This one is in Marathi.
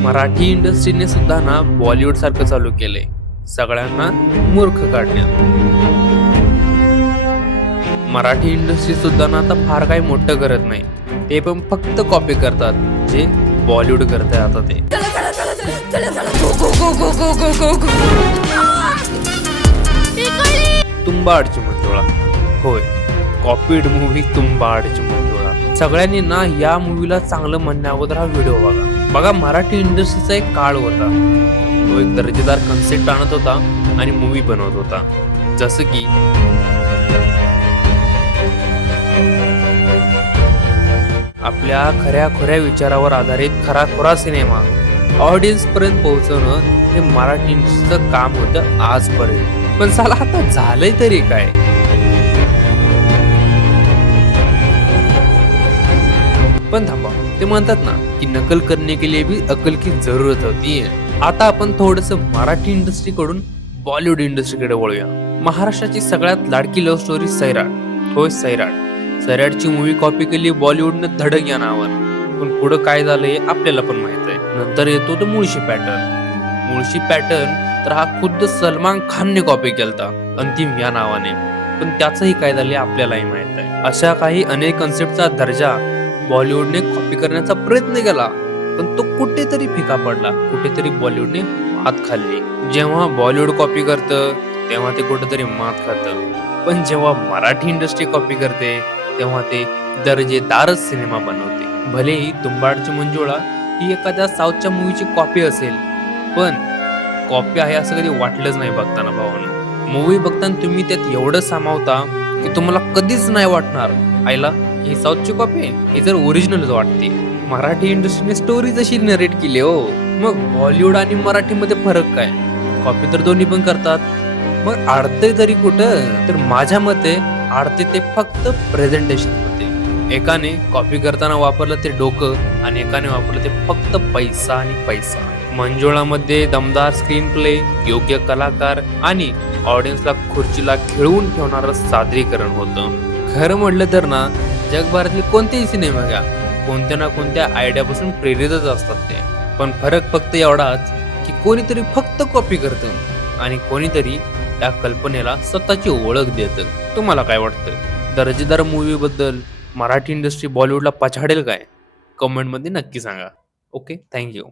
मराठी इंडस्ट्रीने सुद्धा ना बॉलिवूड सारखं चालू केलंय सगळ्यांना मूर्ख काढण्यात. मराठी इंडस्ट्री सुद्धा ना आता फार काही मोठं करत नाही, ते पण फक्त कॉपी करतात जे बॉलिवूड करतंय आता ते. तुंबाडची मंजुळा, होय, कॉपीड मूव्ही तुंबाडची मंजुळा. सगळ्यांनी ना या मूवीला चांगलं म्हणण्या अगोदर हा व्हिडिओ बघा. मराठी इंडस्ट्रीचा एक काळ होता, तो एक दर्जेदार कन्सेप्ट आणत होता आणि मूवी बनवत होता. जसं की आपल्या खऱ्या खुऱ्या विचारावर आधारित खराखुरा सिनेमा ऑडियन्स पर्यंत पोहोचवणं हे मराठी इंडस्ट्रीचं काम होतं आजपर्यंत. पण साला आता झालंय तरी काय? पण थांबा, ते म्हणतात ना की नकल करने के लिए भी अकल की जरूरत होती है. आता आपण थोडस मराठी इंडस्ट्री कडून बॉलिवूड इंडस्ट्रीकडे वळूया. महाराष्ट्राची सगळ्यात लाडकी लव्ह स्टोरी सैराट, होय सैराट. सैराटची मूवी कॉपी केली बॉलिवूडनं धडक या नावानं. पण पुढं काय झालंय आपल्याला पण माहित आहे. नंतर येतो तो मुळशी पॅटर्न. मुळशी पॅटर्न तर हा खुद्द सलमान खानने कॉपी केलता अंतिम या नावाने. पण त्याचंही काय झालंय आपल्यालाही माहित आहे. अशा काही अनेक कन्सेप्टचा दर्जा बॉलिवूडने कॉपी करण्याचा प्रयत्न केला, पण तो कुठेतरी फिका पडला, कुठेतरी बॉलिवूडने मात खाल्ली. जेव्हा बॉलिवूड कॉपी करतं तेव्हा ते कुठेतरी मात खातं, पण जेव्हा मराठी इंडस्ट्री कॉपी करते तेव्हा ते दर्जेदारच सिनेमा बनवते. भलेही तुंबाडची मंजुळा ही एखाद्या साऊथच्या मूवीची कॉपी असेल, पण कॉपी आहे असं कधी वाटलंच नाही बघताना भावानं. मूवी बघताना तुम्ही त्यात एवढं सामावता की तुम्हाला कधीच नाही वाटणार आईला ही साऊथची कॉपी आहे, ही जर ओरिजिनलच वाटते. मराठी इंडस्ट्रीने स्टोरी जशी नरेट केली हो, मग बॉलिवूड आणि मराठीमध्ये फरक काय? कॉपी तर दोन्ही पण करतात, मग आडते तरी कुठं? तर माझ्या मते आडते ते फक्त प्रेझेंटेशन मध्ये. एकाने कॉपी करताना वापरलं ते डोकं आणि एकाने वापरलं ते फक्त पैसा आणि पैसा. मंजुळामध्ये दमदार स्क्रीन प्ले, योग्य कलाकार आणि ऑडियन्सला खुर्चीला खिळवून ठेवणारं सादरीकरण होतं. खरं म्हटलं तर ना जगभरातील कोणतेही सिनेमा घ्या, कोणत्या ना कोणत्या आयडियापासून प्रेरितच असतात ते. पण फरक फक्त एवढाच की कोणीतरी फक्त कॉपी करतं आणि कोणीतरी त्या कल्पनेला स्वतःची ओळख देतं. तुम्हाला काय वाटतं? दर्जेदार मूवी बद्दल मराठी इंडस्ट्री बॉलिवूडला पछाडेल काय? कमेंटमध्ये नक्की सांगा. Okay, thank you.